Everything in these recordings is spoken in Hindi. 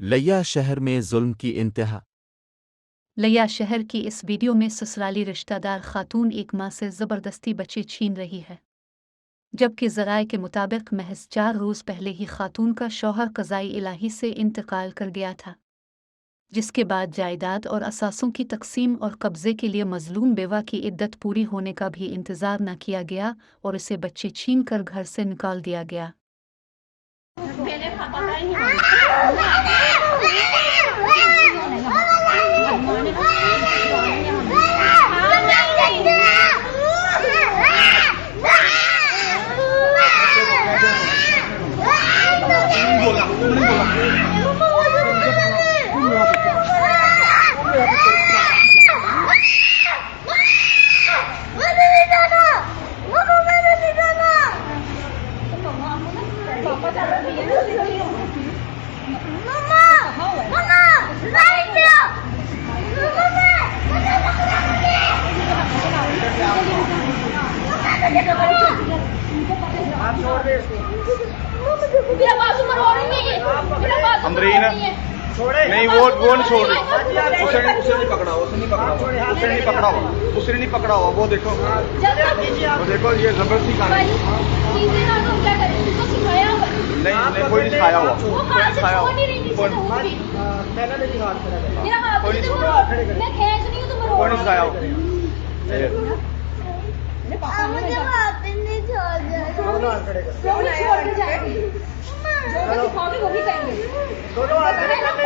लैया शहर में जुल्म की इंतहा। लैया शहर की इस वीडियो में ससुराली रिश्तेदार खातून एक मां से ज़बरदस्ती बच्चे छीन रही है, जबकि ज़राए के मुताबिक महज 4 रोज़ पहले ही खातून का शौहर क़ज़ाई इलाही से इंतकाल कर गया था, जिसके बाद जायदाद और असासों की तकसीम और कब्ज़े के लिए मज़लूम बेवा की इद्दत पूरी होने का भी इंतज़ार न किया गया और इसे बच्चे छीन कर घर से निकाल दिया गया। अमरीन नहीं वो नहीं छोड़ रही, उसे नहीं पकड़ा, उसे नहीं पकड़ा हुआ, उसने नहीं पकड़ा हुआ। वो देखो ये जबरदस्ती कर रही है। नहीं कोई नहीं सिखाया हुआ, कोई नहीं सिखाया हुआ, कोई नहीं सिखाया हुआ।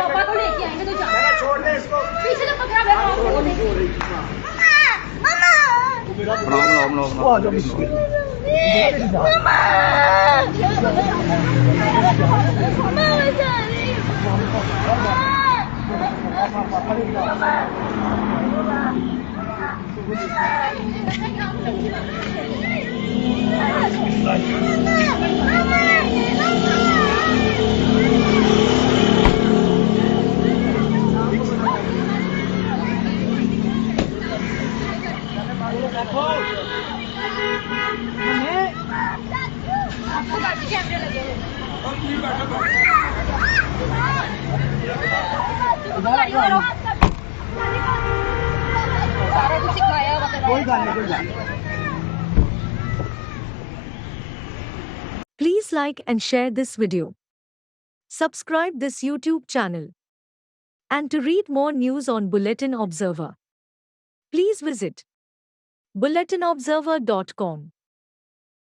पापा को लेके आएंगे तो छोड़ दे इसको, पीछे से पकड़ा बैठा। Please like and share this video. Subscribe this YouTube channel. And to read more news on Bulletin Observer, please visit bulletinobserver.com.